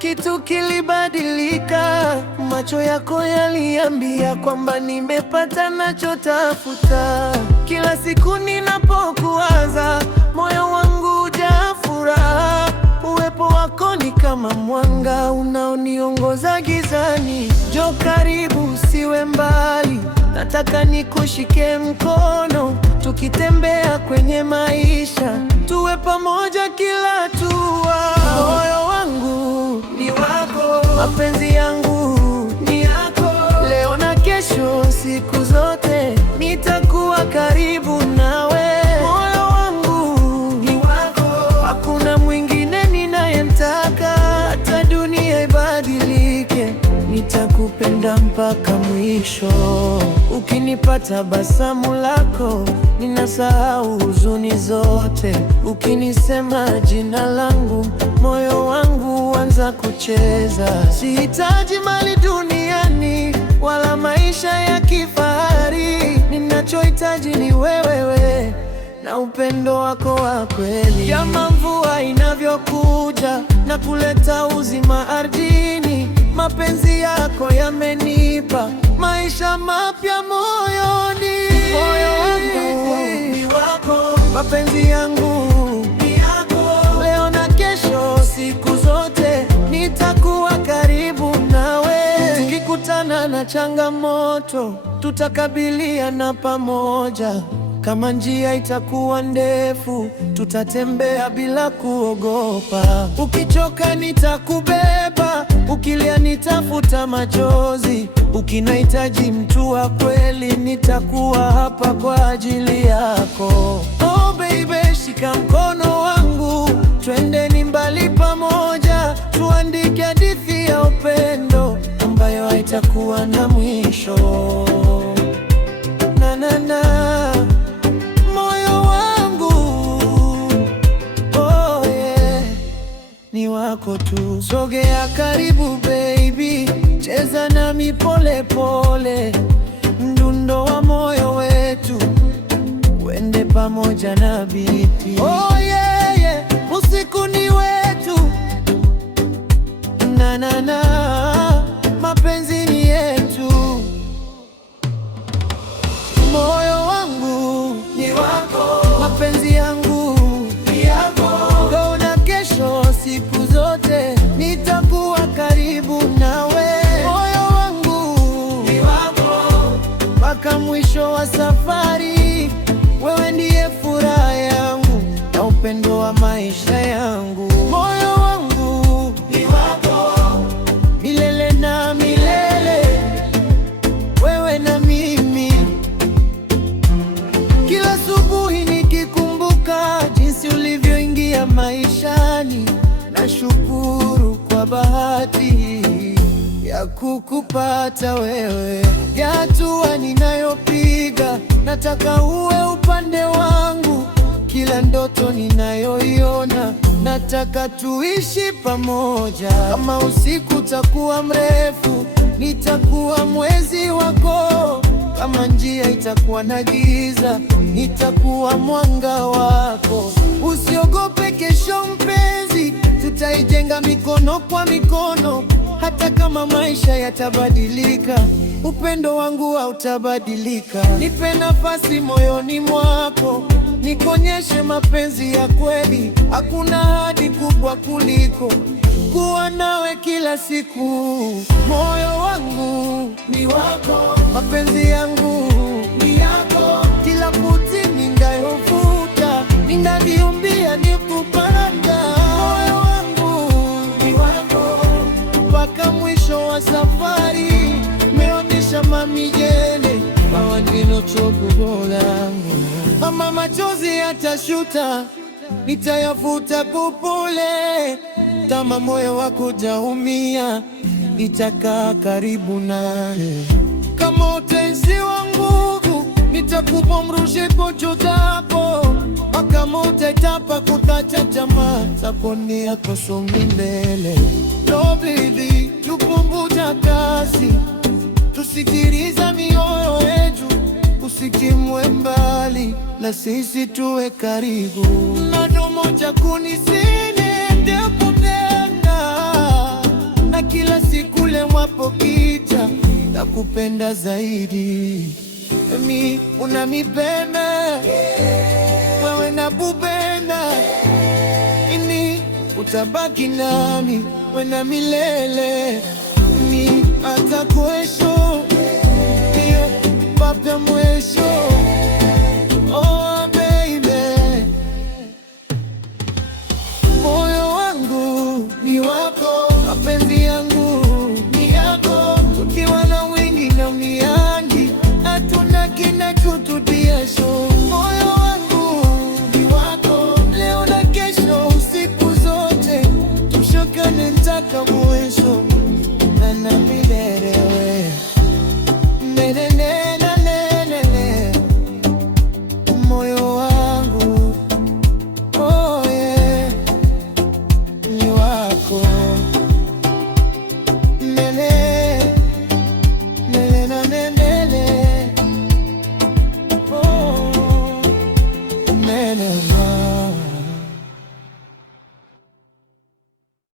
kitu kilibadilika. Macho yako yaliambia kwamba nimepata nachotafuta. Kila siku ninapokuwaza, moyo wangu hujaa furaha. Uwepo wako ni kama mwanga unaoniongoza gizani. Njoo karibu, usiwe mbali, nataka nikushike mkono. Tukitembea kwenye maisha, tuwe pamoja kila hatua. Moyo wangu ni wako, mapenzi yangu ni yako. Leo na kesho, siku zote nitakuwa karibu nawe. Moyo wangu ni wako, hakuna mwingine ninayemtaka. Hata dunia ibadilike, nitakupenda mpaka mwisho. Ukinipa tabasamu lako, ninasahau huzuni zote. Ukinisema jina langu, moyo wangu huanza kucheza. Sihitaji mali duniani wala maisha ya kifahari. Ninachohitaji ni wewe na upendo wako wa kweli. Kama mvua inavyokuja na kuleta uzima ardhini, mapenzi yako yamenipa maisha mapya moyoni. Moyo wangu ni wako, mapenzi yangu ni yako. Leo na kesho, siku zote nitakuwa karibu nawe. Tukikutana na changamoto, tutakabiliana pamoja. Kama njia itakuwa ndefu, tutatembea bila kuogopa. Ukichoka nitakubeba, ukilia nitafuta machozi. Ukinihitaji mtu wa kweli, nitakuwa hapa kwa ajili yako. Oh baby, shika mkono wangu, twendeni mbali pamoja. Tuandike hadithi ya upendo ambayo haitakuwa na mwisho. Na ni wako tu. Sogea karibu baby, cheza nami pole pole. Mdundo wa moyo wetu wende pamoja na biti. Oh yeah, yeah. Usiku ni wetu, mapenzi ni yetu. Moyo wangu ni wako, mapenzi yangu ni yako. Leo na kesho, siku zote nitakuwa karibu nawe. Moyo wangu ni wako mpaka mwisho wa safari. Wewe ndiye furaha yangu na upendo wa maisha yangu. Moyo wangu ni wako milele na milele, wewe na mimi. Kila asubuhi nikikumbuka jinsi ulivyoingia maishani, nashukuru kwa bahati ya kukupata wewe. Ya hatua ninayopiga, nataka uwe upande wangu. Kila ndoto ninayoiona, nataka tuishi pamoja. Kama usiku utakuwa mrefu, nitakuwa mwezi wako. Kama njia itakuwa na giza, nitakuwa mwanga wako. Usiogope kesho mpenzi, tutaijenga mikono kwa mikono. Hata kama maisha yatabadilika, upendo wangu hautabadilika. Nipe nafasi moyoni mwako, nikonyeshe mapenzi ya kweli. Hakuna ahadi kubwa kuliko kuwa nawe kila siku. Moyo wangu ni wako, mapenzi yangu ni yako. Kila puti ninayovuta, ninaliumbia nikupenda. Moyo wangu ni wako mpaka mwisho wa safari. Meonyesha mamijele mawandinotokugolangu. Ama machozi yatashuta, nitayafuta kupole. Kama moyo wako utaumia, nitakaa karibu nawe. Kama utenzi wa nguvu, nitakupa mrushe pochotapo. Kama utaitapa kukata tamaa, takoni yako songi mbele. No baby, tupunguza kasi, tusikiliza mioyo yetu. Usikimwe mbali, na sisi tuwe karibu. Neno moja kunisini ndipo tena. kupenda zaidi. Mimi unanipenda, wewe nakupenda, ini utabaki nami wena milele. Ni hata kesho ndio papya mwisho. Oh baby, moyo wangu ni wako, mapenzi yangu ni yako, tukiwa na wingi na miangi hatuna kinachotutia show. Moyo wangu ni wako, leo na kesho, usiku zote tushokane mpaka mwisho na milele.